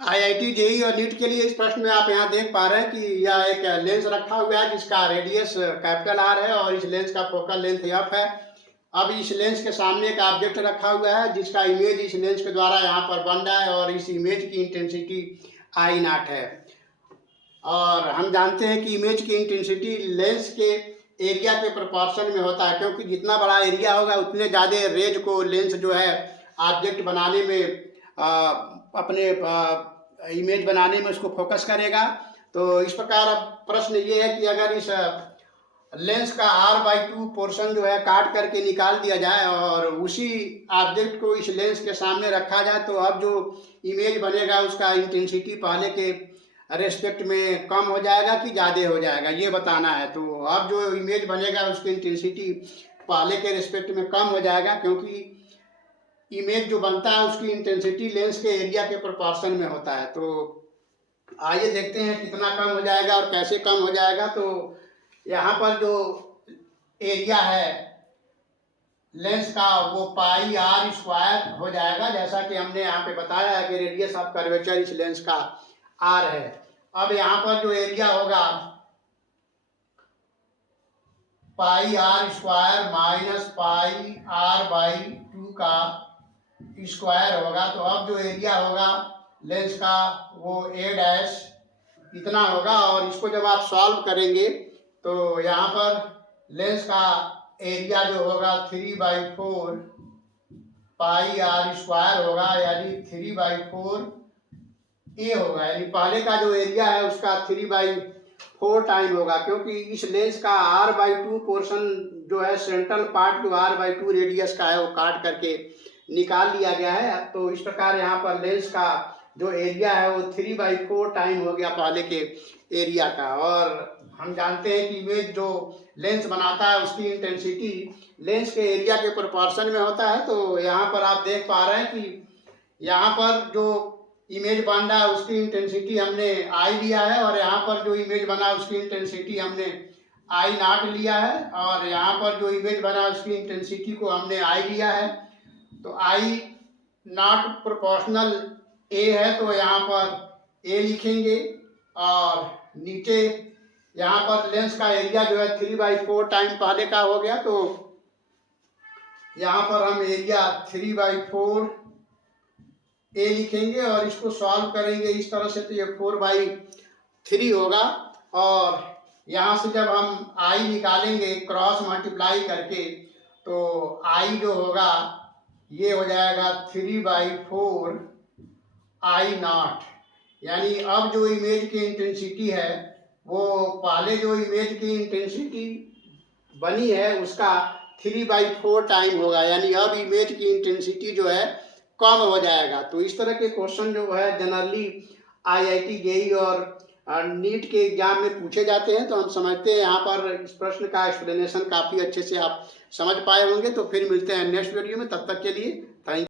IIT JEE और NEET के लिए इस प्रश्न में आप यहाँ देख पा रहे हैं कि यह एक लेंस रखा हुआ है जिसका रेडियस कैपिटल आर है और इस लेंस का फोकल लेंथ एफ है। अब इस लेंस के सामने एक ऑब्जेक्ट रखा हुआ है जिसका इमेज इस लेंस के द्वारा यहाँ पर बन रहा है और इस इमेज की इंटेंसिटी आई नॉट है। और हम जानते हैं कि इमेज की इंटेंसिटी लेंस के एरिया के प्रोपोर्शन में होता है, क्योंकि जितना बड़ा एरिया होगा उतने ज़्यादा रेज को लेंस जो है ऑब्जेक्ट बनाने में अपने इमेज बनाने में उसको फोकस करेगा। तो इस प्रकार अब प्रश्न ये है कि अगर इस लेंस का r/2 पोर्शन जो है काट करके निकाल दिया जाए और उसी ऑब्जेक्ट को इस लेंस के सामने रखा जाए तो अब जो इमेज बनेगा उसका इंटेंसिटी पहले के रेस्पेक्ट में कम हो जाएगा कि ज़्यादा हो जाएगा, ये बताना है। तो अब जो इमेज बनेगा उसकी इंटेंसिटी पहले के रेस्पेक्ट में कम हो जाएगा, क्योंकि इमेज जो बनता है उसकी इंटेंसिटी लेंस के एरिया के प्रोपोर्शन में होता है। तो आइए देखते हैं कितना कम हो जाएगा और कैसे कम हो जाएगा। तो यहाँ पर जो एरिया है लेंस का वो पाई आर स्क्वायर हो जाएगा, जैसा कि हमने यहाँ पे बताया है कि रेडियस ऑफ कर्वेचर इस लेंस का आर है। अब यहाँ पर जो एरिया होगा pi r square minus pi r/2 का स्क्वायर होगा। तो अब जो एरिया होगा लेंस का वो a' इतना होगा और इसको जब आप सॉल्व करेंगे तो यहाँ पर लेंस का एरिया जो होगा 3/4 पाई आर स्क्वायर होगा, यानी 3/4 ए होगा। यानी पहले का जो एरिया है उसका 3/4 टाइम होगा, क्योंकि इस लेंस का r/2 पोर्शन जो है सेंट्रल पार्ट जो r/2 रेडियस का है वो काट करके निकाल लिया गया है। तो इस प्रकार यहाँ पर लेंस का जो एरिया है वो 3/4 टाइम हो गया पहले के एरिया का। और हम जानते हैं कि इमेज जो लेंस बनाता है उसकी इंटेंसिटी लेंस के एरिया के प्रोपोर्शन में होता है। तो यहाँ पर आप देख पा रहे हैं कि यहाँ पर जो इमेज बन रहा है उसकी इंटेंसिटी हमने आई लिया है और यहाँ पर जो इमेज बना उसकी इंटेंसिटी हमने आई नॉट लिया है और यहाँ पर जो इमेज बना उसकी इंटेंसिटी को हमने आई लिया है। तो आई नॉट प्रोपोर्शनल ए है तो यहाँ पर ए लिखेंगे और नीचे यहाँ पर लेंस का एरिया जो है 3/4 टाइम पहले का हो गया। तो यहाँ पर हम एरिया 3/4 ए लिखेंगे और इसको सॉल्व करेंगे इस तरह से, तो ये 4/3 होगा। और यहाँ से जब हम आई निकालेंगे क्रॉस मल्टीप्लाई करके तो आई जो होगा ये हो जाएगा 3/4 आई नॉट। यानी अब जो इमेज की इंटेंसिटी है वो पहले जो इमेज की इंटेंसिटी बनी है उसका 3/4 टाइम होगा, यानी अब इमेज की इंटेंसिटी जो है कम हो जाएगा। तो इस तरह के क्वेश्चन जो है जनरली आईआईटी जेई और नीट के एग्जाम में पूछे जाते हैं। तो हम समझते हैं यहाँ पर इस प्रश्न का एक्सप्लेनेशन काफ़ी अच्छे से आप समझ पाए होंगे। तो फिर मिलते हैं नेक्स्ट वीडियो में, तब तक के लिए थैंक यू।